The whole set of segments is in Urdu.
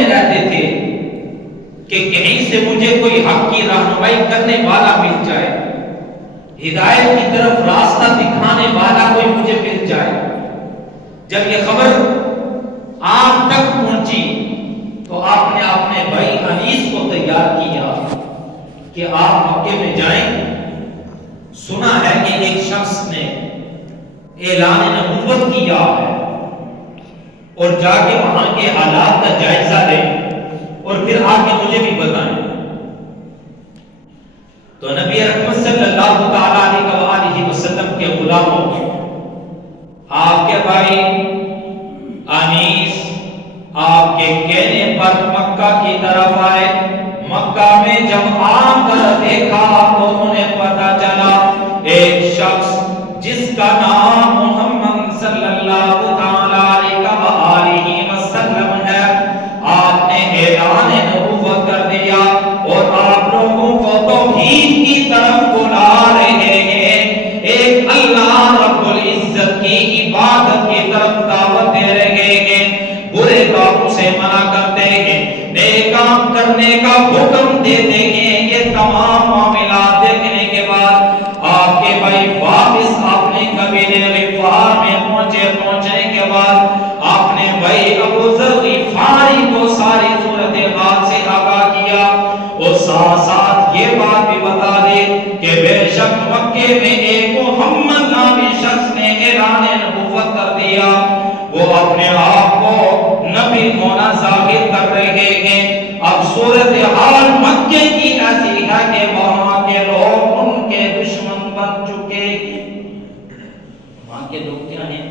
میں رہتے تھے کہ کہیں سے مجھے کوئی حق کی رہنمائی کرنے والا مل جائے، ہدایت کی طرف راستہ دکھانے والا کوئی مجھے مل جائے۔ جب یہ خبر آپ تک پہنچی تو آپ نے اپنے بھائی انیس کو تیار کیا کہ آپ مکے میں جائیں۔ سنا ہے کہ ایک شخص نے اعلان نبوت کیا ہے، اور جا کے وہاں کے حالات کا جائزہ لیں اور پھر آ کے مجھے بھی بتائیں۔ تو نبی رحمت صلی اللہ تعالی علیہ وسلم کے غلاموں، آپ کے بھائی انیس آپ کے کہنے پر مکہ کی طرف آئے۔ مکہ میں جب آ کر دیکھا تو انہیں پتا چلا ایک شخص جس کا نام محمد صلی اللہ تعالی علیہ وسلم ہے، آپ نے اعلان نبوت کر دیا اور آپ لوگوں کو توحید کی طرف بلا رہے ہیں، ایک اللہ رب العزت کی عبادت کی طرف دعوت دے رہے ہیں، برے کاموں سے منع کرتے ہیں، نیک کام کرنے کا حکم دیتے ہیں۔ یہ تمام معاملات دیکھنے کے بعد آپ کے بھائی واپس اپنے قبیلے غفار میں پہنچنے کے بعد آپ نے بھائی ابو ذر غفاری کو ساری صورتحال سے آگاہ کیا، اور ساتھ ساتھ یہ بات بھی بتا دے کہ بے شک مکے میں ایک محمد نامی شخص نے اعلان نبوت کر دیا، وہ اپنے آپ کو نبی ہونا ظاہر کر رہے ہیں۔ اب صورتحال مکے کی ایسی ہے کہ وہاں کے لوگ ان کے دشمن بن چکے ہیں۔ وہاں کے لوگ کیا ہیں؟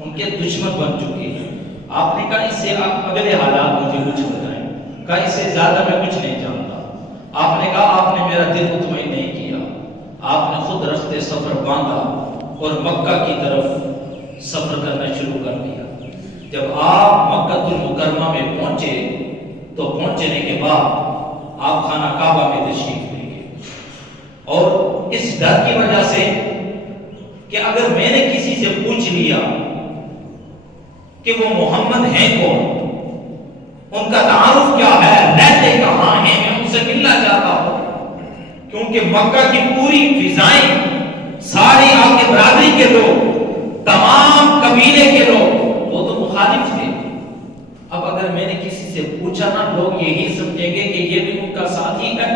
ان کے دشمن بن چکے ہیں۔ آپ نے کہا اس سے اگلے حالات مجھے کچھ بتائیں، کہا اس سے زیادہ میں کچھ نہیں جانتا۔ آپ نے کہا آپ نے میرا دل مطمئن نہیں کیا، آپ نے خود رستے سفر باندھا اور مکہ کی طرف سفر کرنا شروع کر دیا۔ جب آپ مکہ المکرمہ میں پہنچے تو پہنچنے کے بعد آپ خانہ کعبہ میں تشریف لے گئے، اور اس ڈر کی وجہ سے کہ اگر میں نے کسی سے پوچھ لیا کہ وہ محمد ہیں کون، ان کا تعارف کیا ہے، رہتے کہاں ہیں، میں ان سے ملنا چاہتا ہوں، کیونکہ مکہ کی پوری فضائیں، ساری آپ کے برادری کے لوگ، تمام قبیلے کے لوگ وہ تو مخالف تھے۔ اب اگر میں نے کسی سے پوچھا نا، لوگ یہی سمجھیں گے کہ یہ بھی ان کا ساتھی ہے،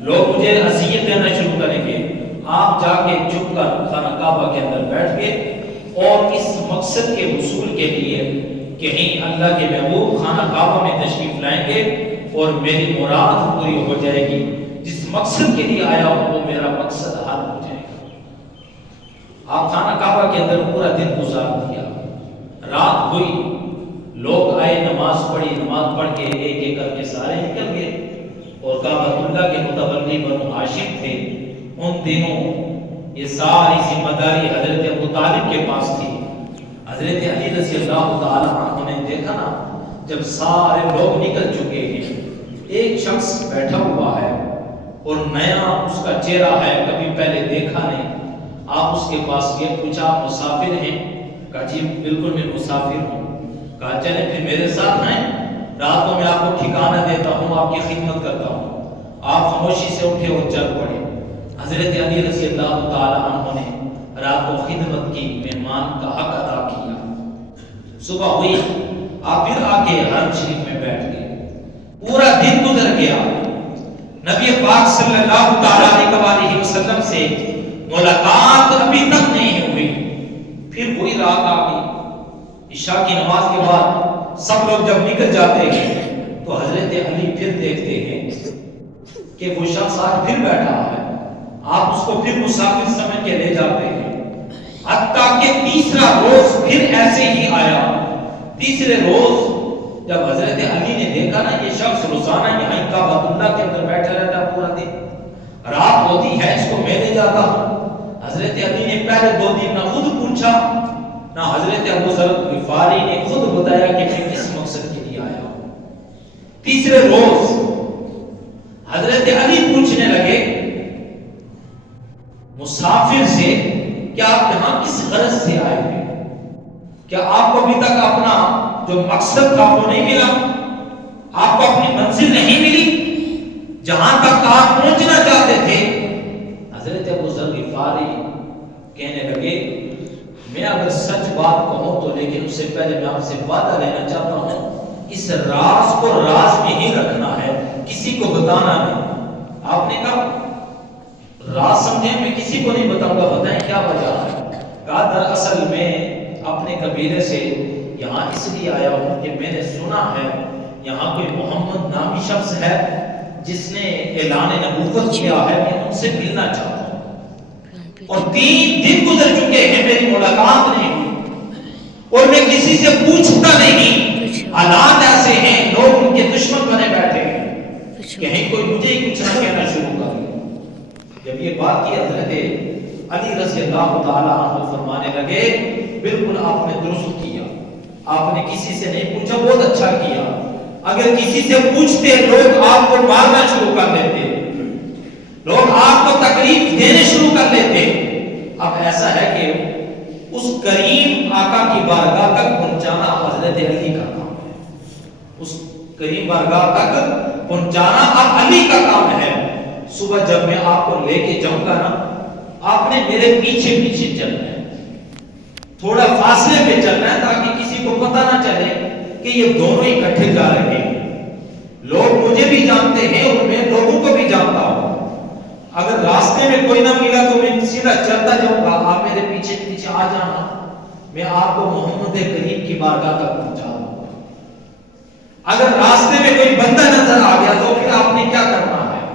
لوگ مجھے اذیت دینا شروع کریں گے۔ آپ جا کے چپ کر خانہ کعبہ کے اندر بیٹھ گئے، اور اس مقصد کے حصول کے لیے کہیں اللہ کے محبوب خانہ کعبہ میں تشریف لائیں گے اور میری مراد پوری ہو جائے گی، جس مقصد کے لیے آیا ہوں وہ میرا مقصد حل ہو جائے گا۔ آپ خانہ کعبہ کے اندر پورا دن گزار دیا، رات ہوئی، لوگ آئے، نماز پڑھی، نماز پڑھ کے ایک ایک کر کے سارے نکل گئے، اور کعبۃ اللہ کے متولی بنو ہاشم تھے، ان دنوں یہ ساری ذمہ داری حضرت ابو طالب کے پاس تھی۔ حضرت علی رضی اللہ تعالی عنہ نے دیکھا نا، جب سارے لوگ نکل چکے ہیں، ایک شخص بیٹھا ہوا ہے اور نیا اس کا چہرہ ہے، کبھی پہلے دیکھا نہیں۔ آپ اس کے پاس گئے، پوچھا آپ مسافر ہیں؟ کہا جی بالکل میں مسافر ہوں۔ کہا چلیں پھر میرے ساتھ ہیں، رات کو میں آپ کو ٹھکانہ دیتا ہوں، آپ کی خدمت کرتا ہوں۔ آپ خاموشی سے اٹھے اور چل پڑے۔ حضرت علی رضی اللہ تعالی عنہ نے رات کو خدمت کی، مہمان کا حق ادا کیا۔ صبح ہوئی، آپ پھر آ کے حرم شریف میں بیٹھ گئے، پورا دن گزر گیا، نبی پاک صلی اللہ تعالی علیہ وسلم سے ملاقات ابھی تک نہیں ہوئی۔ پھر وہی رات آ گئی، عشاء کی نماز کے بعد سب لوگ جب نکل جاتے ہیں تو حضرت علی پھر دیکھتے ہیں کہ وہ شخص آج پھر بیٹھا ہے، آپ اس کو پھر مسافر سمجھ کے لے جاتے ہیں، حتیٰ کہ تیسرا روز پھر ایسے ہی آیا۔ تیسرے روز جب حضرت علی نے دیکھا نا یہ شخص روزانہ یہاں کعبۃ اللہ کے اندر بیٹھا رہتا پورا دن، رات ہوتی ہے اس کو میں لے جاتا ہوں۔ حضرت علی نے پہلے 2 دن نہ خود پوچھا، نہ حضرت ابو ذر غفاری نے خود بتایا کہ میں کس مقصد کے لیے آیا ہوں۔ تیسرے روز حضرت علی پوچھنے لگے مسافر سے کہ آپ یہاں کس غرض سے آئے ہیں؟ کیا آپ کو ابھی تک اپنا جو مقصد تھا وہ نہیں ملا؟ آپ کو اپنی منزل نہیں ملی جہاں تک آپ پہنچنا چاہتے تھے؟ حضرت ابو ذر غفاری کہنے لگے میں اگر سچ بات کہوں تو، لیکن اس سے پہلے میں آپ سے وعدہ لینا چاہتا ہوں اس راز کو راز میں ہی رکھنا ہے، کسی کو بتانا نہیں۔ آپ نے کہا راز سمجھیں میں کسی کو نہیں بتاؤں گا، بتائیں کیا وجہ ہے؟ کہا دراصل میں اپنے قبیلے سے یہاں اس لیے آیا ہوں کہ میں نے سنا ہے یہاں کوئی محمد نامی شخص ہے جس نے اعلان نبوت کیا ہے، میں ان سے ملنا چاہتا ہوں، اور 3 دن گزر چکے ہیں میری ملاقات نہیں ہوئی، اور میں کسی سے پوچھتا نہیں، حالات ایسے ہیں لوگ ان کے دشمن بنے بیٹھے ہیں، کہیں کوئی مجھے ہی کچھ نہ کہنا شروع کر دے۔ جب یہ بات کی حضرت علی رضی اللہ تعالی عنہ فرمانے لگے بالکل آپ نے درست کیا، آپ نے کسی سے نہیں پوچھا، بہت اچھا کیا، اگر کسی سے پوچھتے لوگ آپ کو مارنا شروع کر دیتے، لوگ آپ کو تکلیف دینے شروع کر دیتے۔ اب ایسا ہے کہ اس کریم آقا کی بارگاہ تک پہنچانا حضرت علی کا کام ہے، اس کریم بارگاہ تک پہنچانا اب علی کا کام ہے۔ صبح جب میں آپ کو لے کے جاؤں گا نا، آپ نے میرے پیچھے پیچھے چلنا ہے، تھوڑا فاصلے پہ چلنا ہے تاکہ کسی کو پتہ نہ چلے کہ یہ دونوں اکٹھے جا رہے ہیں۔ لوگ مجھے بھی جانتے ہیں اور میں لوگوں کو بھی جانتا ہوں، اگر راستے میں کوئی نہ ملا تو میں سیدھا چلتا جاؤں گا، آپ میرے پیچھے پیچھے آ جانا، میں آپ کو محمد کریم کی بارگاہ تک پہنچا دوں گا۔ اگر راستے میں کوئی بندہ نظر آ گیا تو پھر آپ نے کیا کرنا ہے؟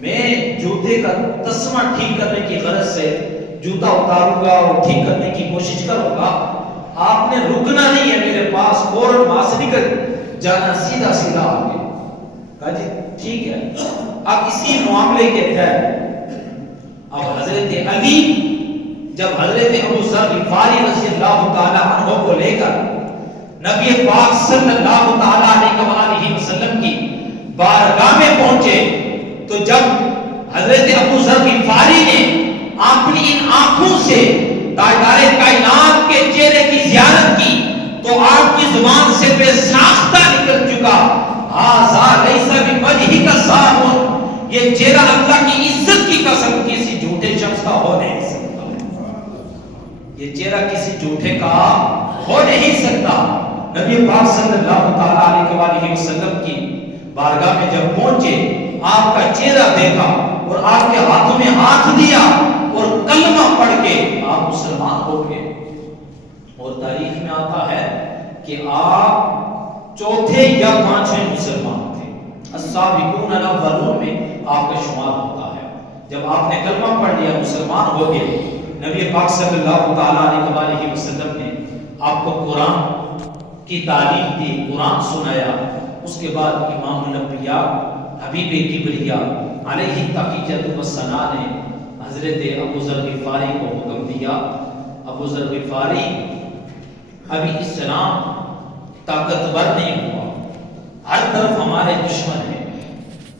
میں جوتے کا تسمہ ٹھیک کرنے کی غرض سے جوتا اتاروں گا اور ٹھیک کرنے کی کوشش کروں گا، آپ نے رکنا نہیں ہے میرے پاس، فوراً وہاں سے نکل جانا، سیدھا سیدھا آگے۔ کہا جی ٹھیک ہے۔ اب اسی معاملے کے تحت اب حضرت علی جب حضرت ابو ذر غفاری رضی اللہ تعالی عنہ کو لے کر نبی پاک صلی اللہ تعالی علیہ وسلم کی بارگاہ میں پہنچے، تو جب حضرت ابو ذر غفاری نے اپنی ان آنکھوں سے تاجدار کائنات کے چہرے کی زیارت کی تو آپ کی زبان سے بے ساختہ نکل چکا، ھذا لیس بوجہ قسام، یہ چہرہ اللہ کی عزت کی قسم کسی جھوٹے شخص کا ہو نہیں سکتا، یہ چہرہ کسی جھوٹے کا ہو نہیں سکتا۔ نبی پاک صلی اللہ تعالی علیہ وسلم کی بارگاہ میں جب پہنچے، آپ کا چہرہ دیکھا اور آپ کے ہاتھوں میں ہاتھ دیا اور کلمہ پڑھ کے آپ مسلمان ہو گئے، اور تاریخ میں آتا ہے کہ آپ 4تھے یا 5ویں مسلمان تھے، السابقون الاولون میں آپ کا شمار ہوتا ہے۔ جب آپ نے کلمہ پڑھ لیا، مسلمان ہو گئے، نبی پاک صلی اللہ تعالی علیہ وسلم نے آپ کو قرآن کی تعلیم دی، قرآن سنایا، اس کے بعد امام الانبیاء حبیب کبریا علیہ تحیۃ والثناء نے حضرت ابو ذر غفاری کو حکم دیا، ابو ذر غفاری ابھی اسلام طاقتور نہیں ہوا، ہر طرف ہمارے دشمن ہیں،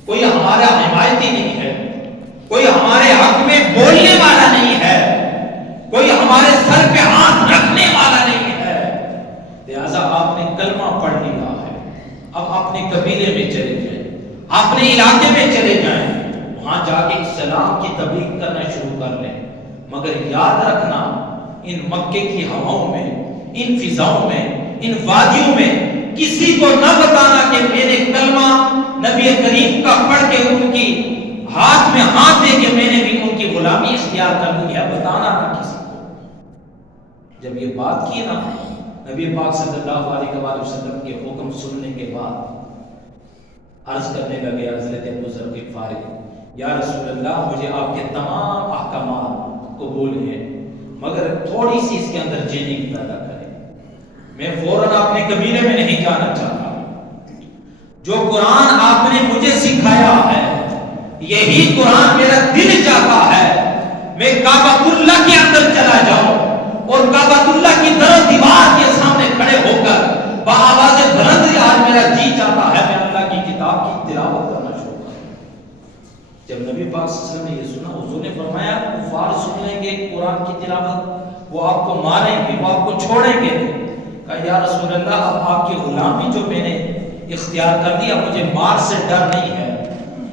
کوئی ہمارا حمایتی نہیں ہے، کوئی ہمارے حق میں بولنے والا نہیں ہے، کوئی ہمارے سر پہ ہاتھ رکھنے والا نہیں ہے، لہذا آپ نے کلمہ پڑھ لیا ہے، اب اپنے قبیلے میں چلے جائیں، اپنے علاقے میں چلے جائیں، وہاں جا کے اسلام کی تبلیغ کرنا شروع کر لیں، مگر یاد رکھنا ان مکے کی ہواؤں میں، ان فضاؤں میں، ان وادیوں میں کسی کو نہ بتانا کہ میں نے کلمہ نبی کریم کا پڑھ کے ان کی ہاتھ میں ہاتھ دے کے میں نے بھی ان کی غلامی اختیار کر لی ہے، بتانا نہ کسی کو۔ جب یہ بات کی نا، نبی پاک صلی اللہ علیہ وسلم کے حکم سننے کے بعد عرض کرنے لگے حضرت ابو ذر غفاری، یا رسول اللہ مجھے آپ کے تمام احکامات قبول ہیں، مگر تھوڑی سی اس کے اندر چینجنگ پیدا کریں، میں فوراً اپنے قبیلے میں نہیں جانا چاہتا، جو قرآن آپ نے مجھے سکھایا ہے یہی قرآن میرا دل چاہتا ہے، میں کعبۃ اللہ کے اندر چلا جاؤں اور کعبۃ اللہ کی در دیوار کے سامنے کھڑے ہو کر بآواز بلند آج میرا جی چاہتا ہے میں اللہ کی کتاب کی تلاوت کرنا شروع کروں۔ جب نبی پاک صلی اللہ علیہ وسلم نے یہ سنا، حضور نے فرمایا کفار سن لیں گے قرآن کی تلاوت، وہ آپ کو ماریں گے، وہ آپ کو چھوڑیں گے۔ کہا یا رسول اللہ اب آپ کی غلامی جو میں نے اختیار کر لیا، مجھے مار سے ڈر نہیں ہے،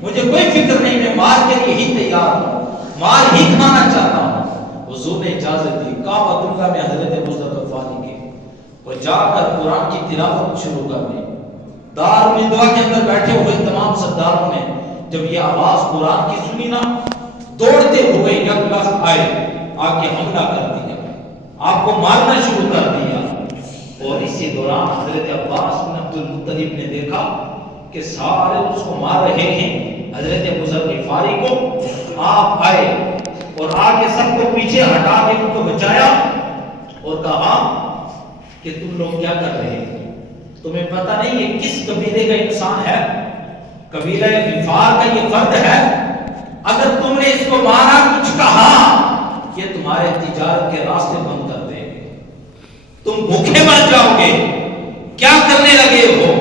مجھے کوئی فکر نہیں، میں مار کے لیے ہی تیار ہوں، مار ہی کھانا چاہتا ہوں۔ حضور نے اجازت دی، کعبۃ اللہ میں حضرت ابو ذر غفاری کے وہ جا کر قرآن کی تلاوت شروع کر دی۔ دارالندوا کے اندر بیٹھے ہوئے تمام سرداروں نے جب یہ آواز قرآن کی سنی نا، دوڑتے ہوئے یک لخت آئے، آ کے حملہ کر دیا، آپ کو مارنا شروع کر دیا۔ اور اسی دوران حضرت عباس بن عبد المطلب نے دیکھا کہ سارے اس کو مار رہے ہیں، حضرت ابو ذر غفاری کو آپ آئے اور آگے سب کو پیچھے ہٹا کے ان کو بچایا اور کہا کہ تم لوگ کیا کر رہے ہیں؟ تمہیں پتہ نہیں یہ کس قبیلے کا انسان ہے؟ قبیلہ غفار کا یہ فرد ہے، اگر تم نے اس کو مارا، کچھ کہا، یہ تمہارے تجارت کے راستے بند کر دے گے، تم بھوکے مر جاؤ گے، کیا کرنے لگے ہو؟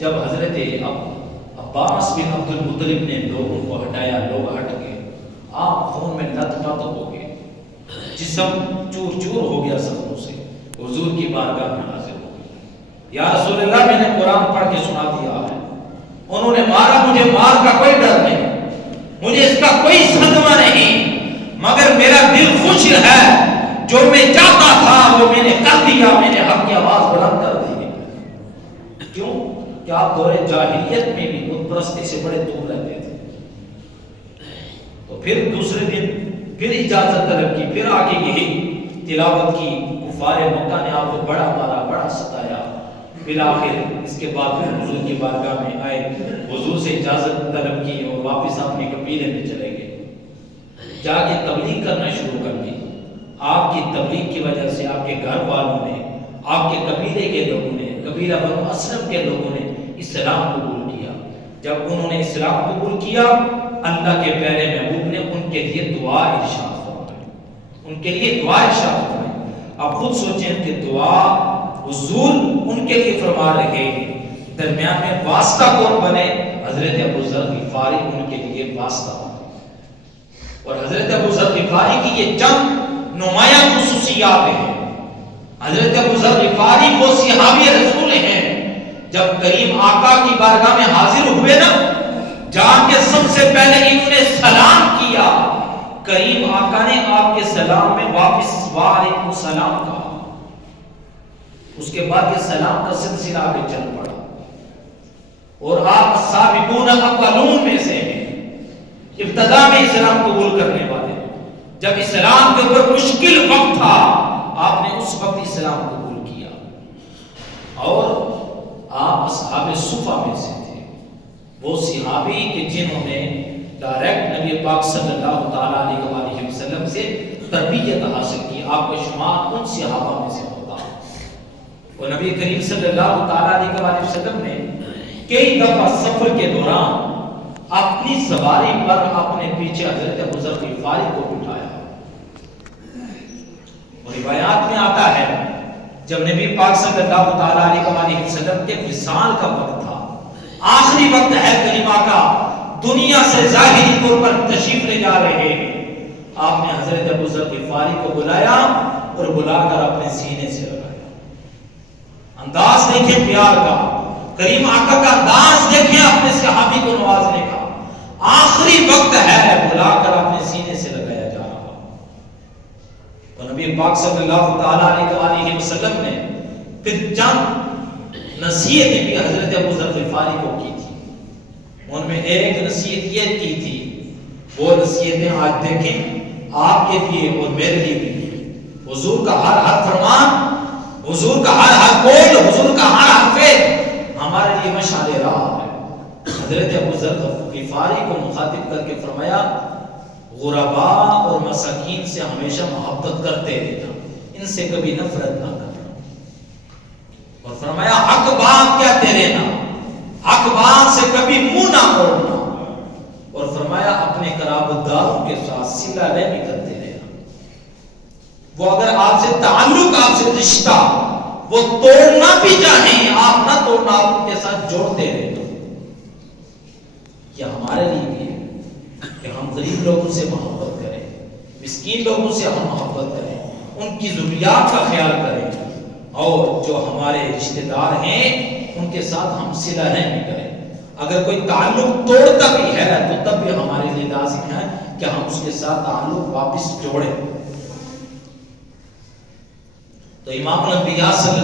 جب حضرت عباس بن عبد المطلب نے لوگوں کو ہٹایا، لوگ ہٹ گئے، آپ خون میں لت پت ہو گئے، جسم چور چور ہو گیا زخموں سے، حضور کی بارگاہ میں حاضر ہو گئے، یا رسول اللہ میں نے قرآن پڑھ کے سنا دیا ہے، انہوں نے مارا، مجھے مار کا کوئی ڈر نہیں، مجھے اس کا کوئی صدمہ نہیں، مگر میرا دل خوش ہے، جو میں چاہتا تھا وہ میں نے کر دیا، میں نے حق کی آواز بلند کر دی۔ کیوں کہ آپ دور جاہلیت میں بھی بت پرستی سے بڑے دور رہتے تھے۔ تو پھر دوسرے دن پھر اجازت طلب کی، پھر آگے یہی تلاوت کی، کفار مکہ نے آپ کو بڑا مارا، بڑا ستایا، بالآخر اس کے بعد پھر حضور کی بارگاہ میں آئے، حضور سے اجازت طلب کی اور واپس اپنے قبیلے میں چلے گئے، جا کے تبلیغ کرنا شروع کر دی۔ آپ کی تبلیغ کی وجہ سے آپ کے گھر والوں نے، آپ کے قبیلے کے لوگوں نے، قبیلہ بنو اسلم کے لوگوں نے اسلام قبول کیا۔ جب انہوں نے اسلام قبول کیا، اللہ کے پیارے محبوب نے ان کے لیے دعا ارشاد فرمائی، ان کے لیے دعا ارشاد فرمائی۔ آپ خود سوچیں کہ دعا حضور ان کے لیے فرما رہے ہیں، درمیان میں واسطہ کون بنے؟ حضرت ابو ذر غفاری ان کے لیے واسطہ بنے۔ اور حضرت ابو ذر غفاری کی یہ چند نمایاں خصوصیات ہیں۔ حضرت ابو ذر غفاری وہ صحابی رسول ہیں، جب کریم آقا کی بارگاہ میں حاضر ہوئے نا، جا کے سب سے پہلے انہوں نے سلام کیا، کریم آقا نے آپ کے سلام میں واپس وعلیکم السلام کہا، اس کے بعد یہ سلام کا سلسلہ آگے چل پڑا، اور آپ سابقون الاولون میں سے ہیں، ابتدا میں اسلام قبول کرنے والے۔ جب اسلام کے اوپر مشکل وقت تھا، آپ نے اس وقت اسلام قبول کیا، اور آپ اصحاب صفہ میں سے تھے، وہ صحابی کہ جنہوں نے ڈائریکٹ نبی پاک صلی اللہ تعالیٰ علیہ وسلم سے تربیت حاصل کی، آپ کا شمار ان صحابہ میں سے ہوتا۔ اور نبی کریم صلی اللہ تعالیٰ علیہ وسلم نے کئی دفعہ سفر کے دوران اپنی سواری پر اپنے پیچھے حضرت ابو ذر غفاری کو بٹھایا، اور روایات میں آتا ہے جب نبی پاک صلی اللہ تعالیٰ علیہ وسلم کے وصال کا وقت تھا، آخری وقت ہے، کریمہ کا دنیا سے ظاہری طور پر تشریف لے جا رہے ہیں، آپ نے حضرت ابو ذر غفاری کو بلایا اور بلا کر اپنے سینے سے لگایا۔ انداز دیکھیں پیار کا، کریم آقا کا انداز دیکھیں اپنے صحابی کو نوازنے کا، آخری وقت ہے، بلا کر اپنے سینے سے لگایا جا رہا۔ اور نبی پاک صلی اللہ تعالیٰ علیہ وسلم نے پھر چند نصیحتیں بھی حضرت ابو ذر غفاری کو کی تھی، ان میں ایک نصیحت یہ کی تھی، وہ نصیحتیں آج دیکھیں آپ کے لیے اور میرے لیے بھی، حضور کا ہر فرمان، حضور کا ہر قول، حضور کا ہر حرف ہمارے لیے مشعل راہ ہے۔ حضرت ابو ذر غفاری کو مخاطب کر کے فرمایا، غرباء اور مساکین سے ہمیشہ محبت کرتے رہنا، ان سے کبھی نفرت نہ کرنا، اور فرمایا حق بات کہتے رہنا، حق بات سے کبھی منہ نہ موڑنا، اور فرمایا اپنے قرابت داروں کے ساتھ صلہ رحمی کرتے رہنا، وہ اگر آپ سے تعلق، آپ سے رشتہ وہ توڑنا بھی چاہیں، آپ نہ توڑنا، آپ ان کے ساتھ جوڑتے رہنا۔ یہ ہمارے لیے بھی ہے کہ ہم غریب لوگوں سے محبت کریں، مسکین لوگوں سے ہم محبت کریں، ان کی ضروریات کا خیال کریں، اور جو ہمارے رشتہ دار ہیں ان کے ساتھ ہم صلہ رحمی کریں. اگر کوئی تعلق توڑتا بھی ہے تو تب بھی ہمارے لیے لازم ہے کہ ہم اس کے ساتھ تعلق واپس جوڑیں. تو امام الانبیاء صلی